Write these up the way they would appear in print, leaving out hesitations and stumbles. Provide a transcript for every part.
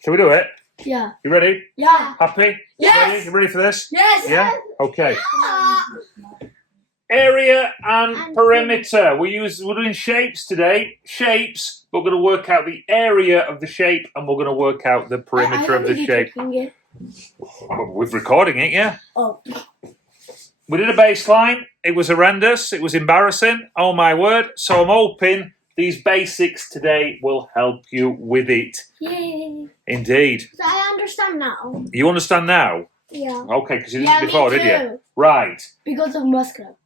Shall we do it? Yeah. You ready? Yeah. Happy? Yes. You ready for this? Yes. Yeah? Okay. Yeah. Area and perimeter. We're doing shapes today. Shapes. We're going to work out the area of the shape and we're going to work out the perimeter of the shape. We're recording it, yeah? Oh. We did a baseline. It was horrendous. It was embarrassing. Oh my word. So I'm hoping these basics today will help you with it. Yay. Indeed. So I understand now. You understand now? Yeah. Okay, because you didn't before, did you? Right. Because of muscular.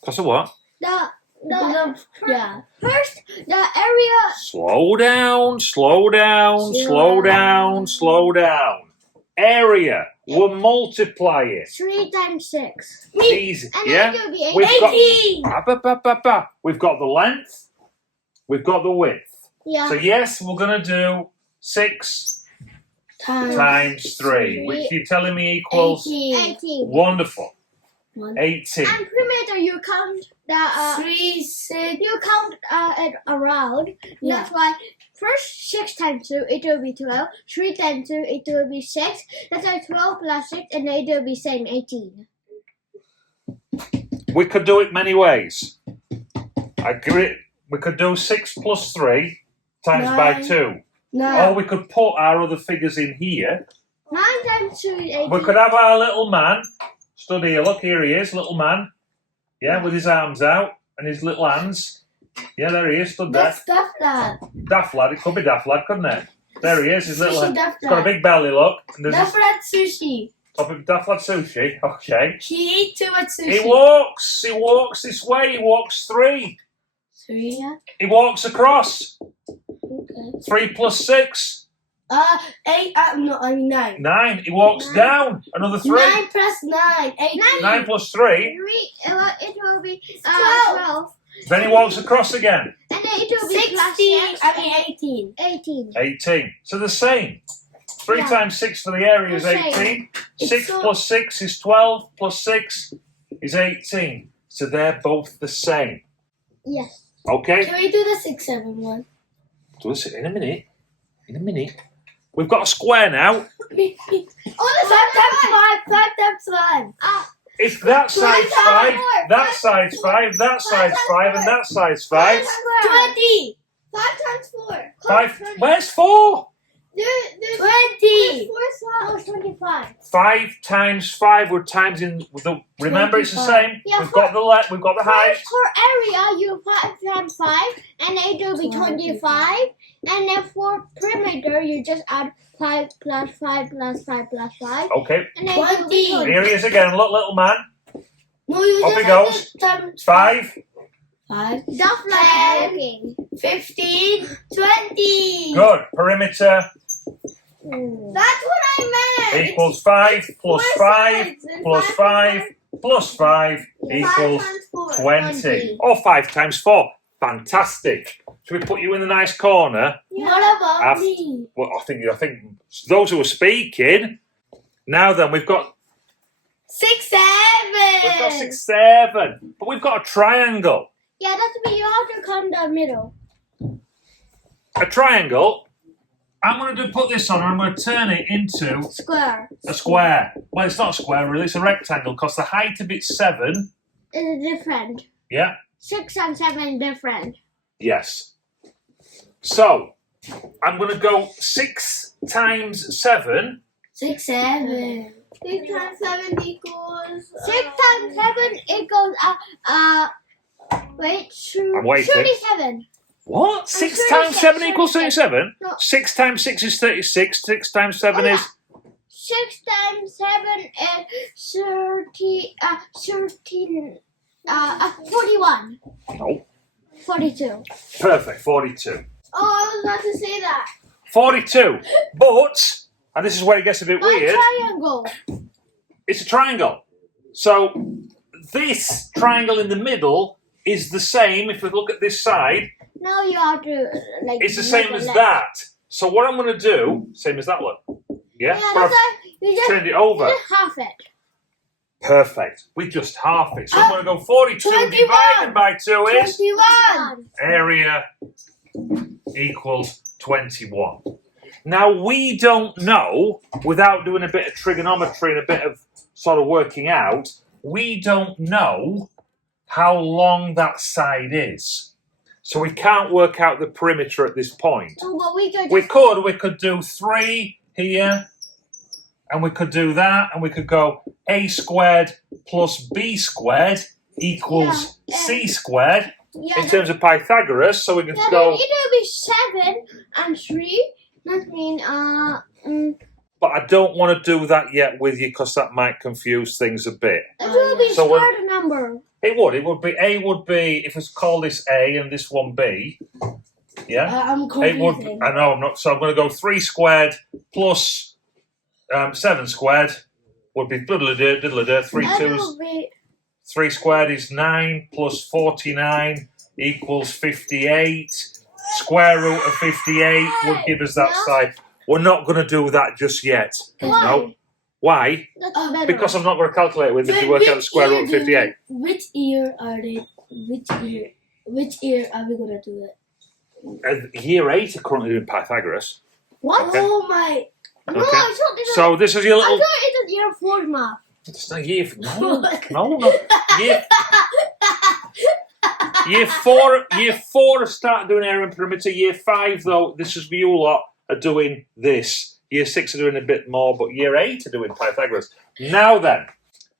Because of what? First, the area. Slow down, slow down, slow down, slow down. Area. We'll multiply it. 3 times 6. Easy. And Yeah? then it will be 18. We've got the length. We've got the width. Yeah. So yes, we're going to do 6 times 3, which you're telling me equals 18. wonderful. 18. And perimeter, you count the 3, 6. you count it around. Yeah. That's why first 6 times 2 it will be 12. 3 times 2 it will be 6. That's why 12 plus 6 and it will be same 18. We could do it many ways. I agree. We could do 6 plus 3 times by 2. No. Or we could put our other figures in here. 9 times 2 is 18. We could have our little man stood here. Look, here he is, little man. Yeah, with his arms out and his little hands. Yeah, there he is, stood there. That's Daft Lad. Daft Lad, it could be Daft Lad, couldn't it? There he is, his little hand. Daft He's got a big belly, look. And there's Daft Lad sushi. top of Daft Lad sushi. Okay. She eat too much sushi. He walks this way. He walks 3. 3, yeah. He walks across. Okay. 3 plus 6. 8, no, I mean 9. 9. He walks 9. down. Another 3. 9 plus 9, 18. 9 plus 3. It will be 12. Then he walks across again. And then it will be 16, plus 6. I mean 18. 18. 18. So the same. 3 Yeah. times 6 for the area is The same. 18. It's 6 so- plus 6 is 12. Plus 6 is 18. So they're both the same. Yes. Okay? Can we do the 6, 7 one? Do this in a minute. In a minute. We've got a square now. Oh, 5 times 5. If that side's 5, that side's 5, that side's 5, and that side's 5. 20. 5 times 4. 5. Where's 4? There's 20. 4 is 25. 5 times 5 would times in the. Remember, it's the same. Yeah, We've got the left. We've got the height. For area, you 5 times 5, and it will be 25. And then for perimeter, you just add 5 plus 5 plus 5 plus 5. Okay. And then it will be 20. 20. Here he is again. Look, little man. No, you Up just he goes. have to times 5. 5. That's like walking. 15. 20. Good. Perimeter That's what I meant. equals 5 plus 5 plus 5 plus 5 equals 20. Or 5 times 4. Fantastic. Should we put you in the nice corner? What about Af- me? Well, I think those who are speaking. Now then, we've got 6, 7. 6, 7, but we've got a triangle. Yeah, that's me. You have to come the middle. A triangle. I'm going to put this on and I'm going to turn it into Square. a square. Well, it's not a square really, it's a rectangle because the height of it's 7. It's different. Yeah? 6 and 7 different. Yes. So, I'm going to go 6 times 7. 6, 7. 6 times 7 equals. 6 times 7 equals. Wait, I'm waiting. 37. What? I'm 6 sure times it's 7 equals 37. 37? No. 6 times 6 is 36. 6 times 7 is... 6 times 7 is 41. No. 42. Perfect, 42. Oh, I was about to say that. 42. But, and this is where it gets a bit weird, Triangle. it's a triangle. So, this triangle in the middle is the same, if we look at this side, Now you have to like. it's the make same a as left. that. So what I'm going to do, same as that one. Yeah? Yeah, But that's I've why you just, turned it over. you just half it. Perfect. We just half it. So I'm going to go 42 21. divided by 2 is 21. area equals 21. Now, we don't know, without doing a bit of trigonometry and a bit of sort of working out, we don't know how long that side is. So we can't work out the perimeter at this point. So what we could We could do 3 here, and we could do that, and we could go a squared plus b squared equals c squared in terms of Pythagoras. So we could go. It will be 7 and 3. That means But I don't want to do that yet with you because that might confuse things a bit. it will be So squared number. It would be A would be if it's called this A and this one B. Yeah. I'm It would. confused. I know I'm not. So I'm going to go 3 squared plus 7 squared would be diddle-a-dir, 3 That twos. will be 3 squared is 9 plus 49 equals 58. Square root of 58 would give us that side. We're not going to do that just yet. Why? No. Why? That's better. Because I'm not going to calculate with it to work out the square root of 58. Which year are they? Which year are we gonna do it? Year 8 are currently doing Pythagoras. What? Okay. Oh my! No, Okay. I thought this So this is your I little. thought it was year 4 math. It's not year. No. Year 4. Year 4 have started doing area and perimeter. Year 5 though, this is for you lot, are doing this. Year 6 are doing a bit more, but year 8 are doing Pythagoras. Now then,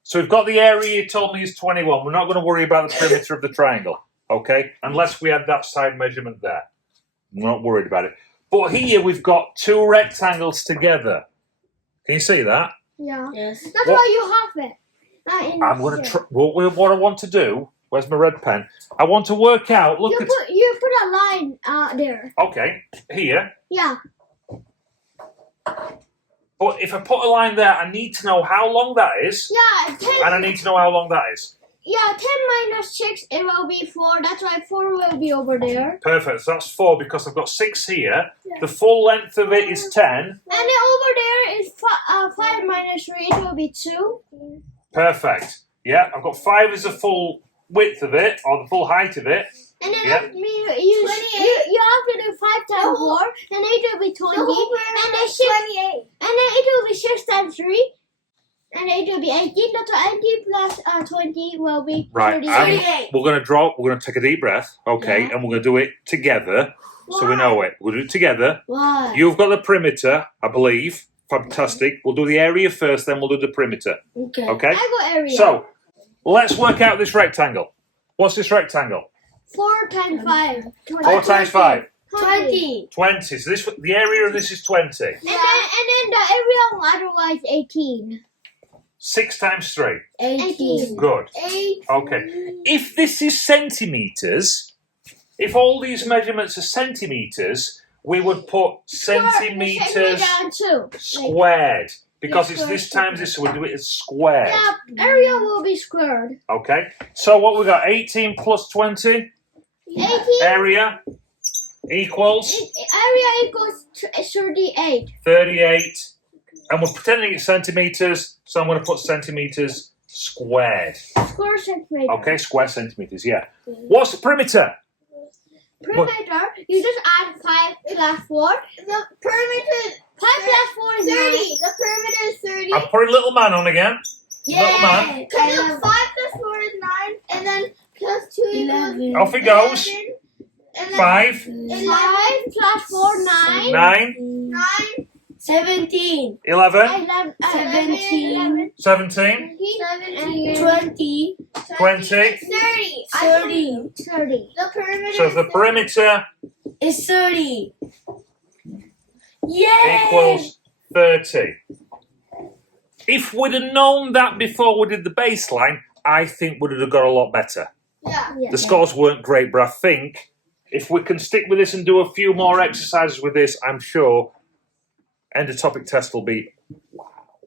so we've got the area you told me is 21. We're not going to worry about the perimeter of the triangle, okay? Unless we had that side measurement there. I'm not worried about it. But here we've got 2 rectangles together. Can you see that? Yeah. Yes. That's What? why you have it. Not in I'm going to here. try. What I want to do. Where's my red pen? I want to work out. Look You put a line there. Okay, here. Yeah. But if I put a line there, I need to know how long that is, Yeah, 10. and I need to know how long that is. Yeah, 10 minus 6, it will be 4. That's why 4 will be over there. Perfect. So that's 4 because I've got 6 here. The full length of it is 10. And then over there is 5 minus 3, it will be 2. Perfect. Yeah, I've got 5 as the full width of it, or the full height of it. And then Yeah. that means you have to do 5 times 4, and it will be 20. And then 6, 28. And then it will be 6 times 3. And then it will be 18. That's why 18 plus 20 will be Right. 38. We're going to take a deep breath, okay, and we're going to do it together so we know it. We'll do it together. Why? You've got the perimeter, I believe. Fantastic. We'll do the area first, then we'll do the perimeter. Okay. Okay? I got area. So, let's work out this rectangle. What's this rectangle? 4 times 5. 4 times 5. 20. 20. So the area of this is 20. And then the area otherwise 18. 6 times 3. 18. Good. 8. Okay. If this is centimetres, if all these measurements are centimetres, we would put centimetres down too. squared. Because Yeah, it's this squared. times this, so we'll do it as squared. Yeah, area will be squared. Okay. So what we got? 18 plus 20. 18. Area equals Area equals 38. 38. And we're pretending it's centimetres, so I'm going to put centimetres squared. Square centimeter. Okay, square centimetres, yeah. What's the perimeter? Perimeter, you just add 5 plus 4. The perimeter 5 plus 4 is 30. The perimeter is 30. I'm putting little man on again. Little man. Because 5 plus 4 is 9, and then plus 2 11. Off he goes. 5, 5 plus 4, 9. 9, 9. 17. 11, 17. 17, 20. 20. 30. 30. 30. The perimeter So the perimeter It's 30. Yay! equals 30. If we'd have known that before we did the baseline, I think we'd have got a lot better. Yeah. The scores weren't great, but I think if we can stick with this and do a few more exercises with this, I'm sure end of topic test will be.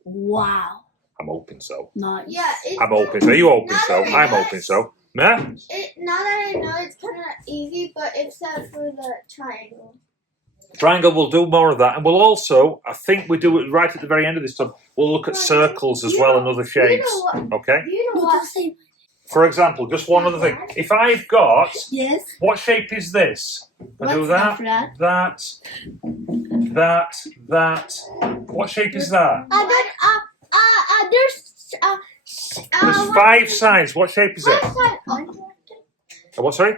Wow. I'm hoping so. Nice. Yeah. I'm hoping so. You hoping so? I'm hoping so. Yeah? Now that I know, it's kind of easy, but except for the triangle. Triangle, we'll do more of that. And we'll also, I think we do it right at the very end of this time, we'll look at circles as well and other shapes. You know what? Okay? You know Not what? the same. For example, just one other thing. If I've got, Yes. what shape is this? I do What's that, that, that. What shape is that? There's 5 sides. What shape is it? What, sorry?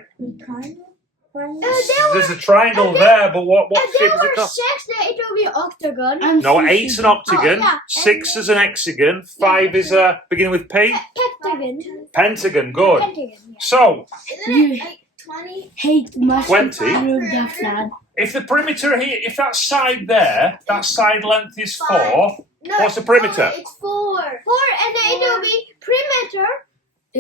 There's a triangle there, but what shape is it? 6, then it will be octagon. No, 8's an octagon, Oh, yeah. 6 is an hexagon, 5 is a, beginning with P? Pentagon. Pentagon, good. Pentagon, yeah. So, Isn't it like 20? Hate much 20? paragraph, lad. if the perimeter here, if that side there, that side length is 4, No, what's the perimeter? It's 4. 4, and then it will be perimeter.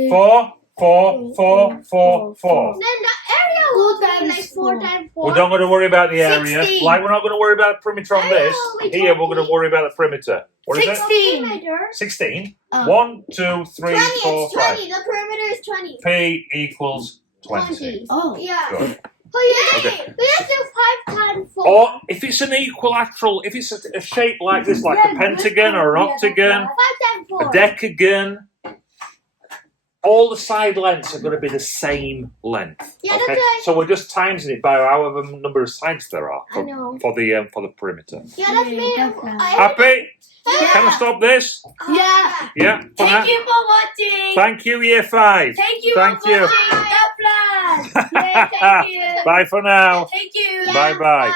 4, 4, 4, 4, 4. Then the area will be like 4 times 4. We're not going to worry about the area. 16. Like, we're not going to worry about the perimeter on I this. know, we Here, we're told going to worry about the perimeter. What is it? 16. Perimeter. 16? Oh. 1, 2, 3, 20, 4, it's 5. 20. The perimeter is 20. P equals 20. Oh. Yeah. Good. Oh, yeah. Okay. We have to do 5 times 4. Or if it's an equilateral, if it's a shape like this, like a pentagon or an octagon, 5 times 4. a decagon, all the side lengths are going to be the same length. Yeah, Okay, that's right. so we're just timesing it by however number of sides there are I know. for the perimeter. Yeah, that's me. that's right. Happy? Can I stop this? Yeah. Yeah. For now. Thank you for watching. Thank you, Year 5. Thank you Thank for you. watching. God bless. Yeah, thank you. Bye for now. Thank you. Bye bye.